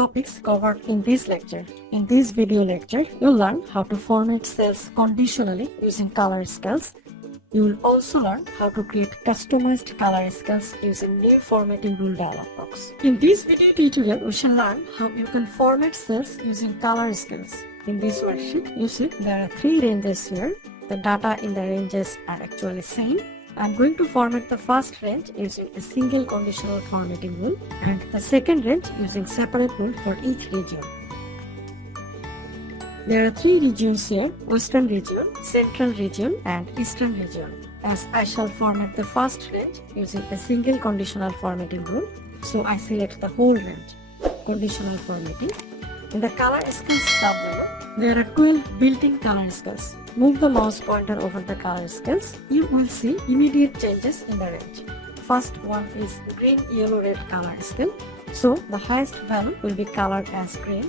topics covered in this lecture. In this video lecture, you'll learn how to format cells conditionally using color scales. You will also learn how to create customized color scales using new formatting rule dialog box. In this video tutorial, we shall learn how you can format cells using color scales. In this worksheet, you see there are 3 ranges here. The data in the ranges are actually same. I'm going to format the first range using a single conditional formatting rule and the second range using separate rule for each region. There are 3 regions here: Western region, Central region and Eastern region. As I shall format the first range using a single conditional formatting rule, so I select the whole range. Conditional formatting. In the color scales submenu, there are 12 built-in color scales. Move the mouse pointer over the color scales. You will see immediate changes in the range. First one is green, yellow, red color scale. So the highest value will be colored as green,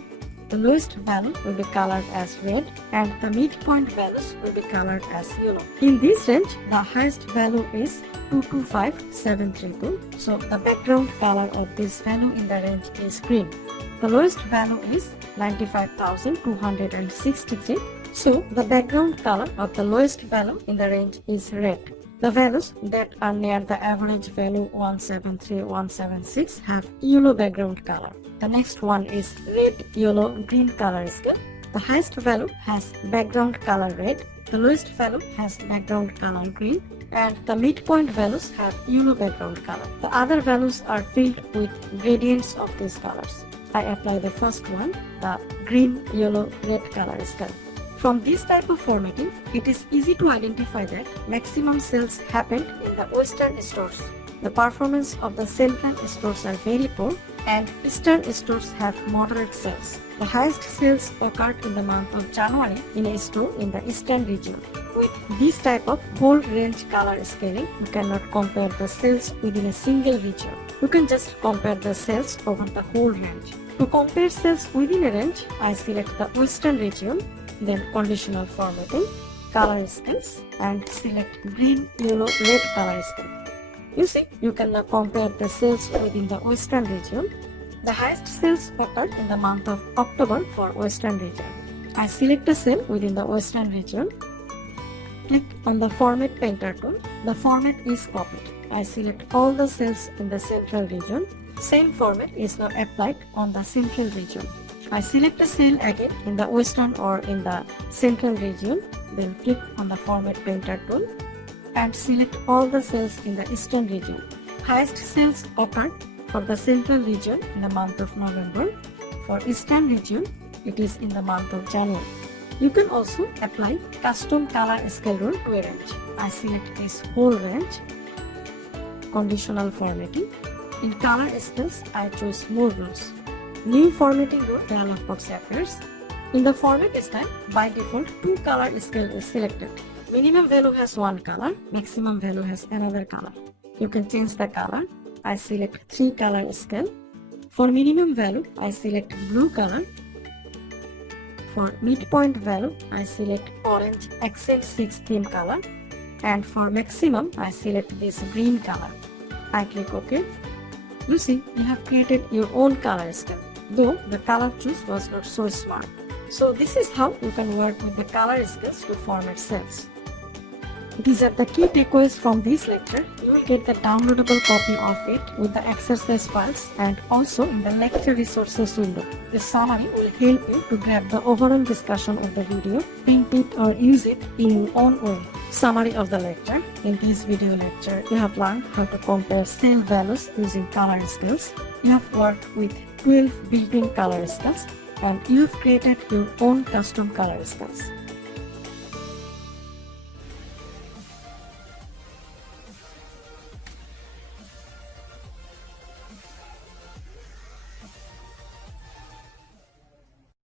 the lowest value will be colored as red, and the midpoint values will be colored as yellow. In this range, the highest value is 225732. So the background color of this value in the range is green. The lowest value is 95,263. So the background color of the lowest value in the range is red. The values that are near the average value 173176 have yellow background color. The next one is red, yellow, green color scale. The highest value has background color red, the lowest value has background color green, and the midpoint values have yellow background color. The other values are filled with gradients of these colors. I apply the first one, the green, yellow, red color scale. From this type of formatting, it is easy to identify that maximum sales happened in the Western stores. The performance of the Central stores are very poor and Eastern stores have moderate sales. The highest sales occurred in the month of January in a store in the Eastern region. With this type of whole range color scaling, you cannot compare the sales within a single region. You can just compare the sales over the whole range. To compare sales within a range, I select the Western region, then conditional formatting, color scales, and select green, yellow, red color scale. You see, you can now compare the sales within the Western region. The highest sales occurred in the month of October for Western region. I select a cell within the Western region, click on the Format Painter tool. The format is copied. I select all the cells in the Central region. Same format is now applied on the Central region. I select a cell again in the Western or in the Central region, then click on the Format Painter tool and select all the cells in the Eastern region. Highest sales occurred for the Central region in the month of November. For Eastern region, it is in the month of January. You can also apply custom color scale rule to a range. I select this whole range, conditional formatting. In color scales, I choose more rules. New formatting rule dialog box appears. In the format style, by default, 2 color scale is selected. Minimum value has 1 color, maximum value has another color. You can change the color. I select 3 color scale. For minimum value, I select blue color. For midpoint value, I select orange accent 6 theme color. And for maximum, I select this green color. I click OK. You see, you have created your own color scale, though the color choice was not so smart. So this is how you can work with the color scales to format cells. These are the key takeaways from this lecture. You will get the downloadable copy of it with the exercise files and also in the lecture resources window. This summary will help you to grab the overall discussion of the video, print it or use it in your own way. Summary of the lecture. In this video lecture, you have learned how to compare cell values using color scales. You have worked with 12 built-in color scales and you have created your own custom color scales.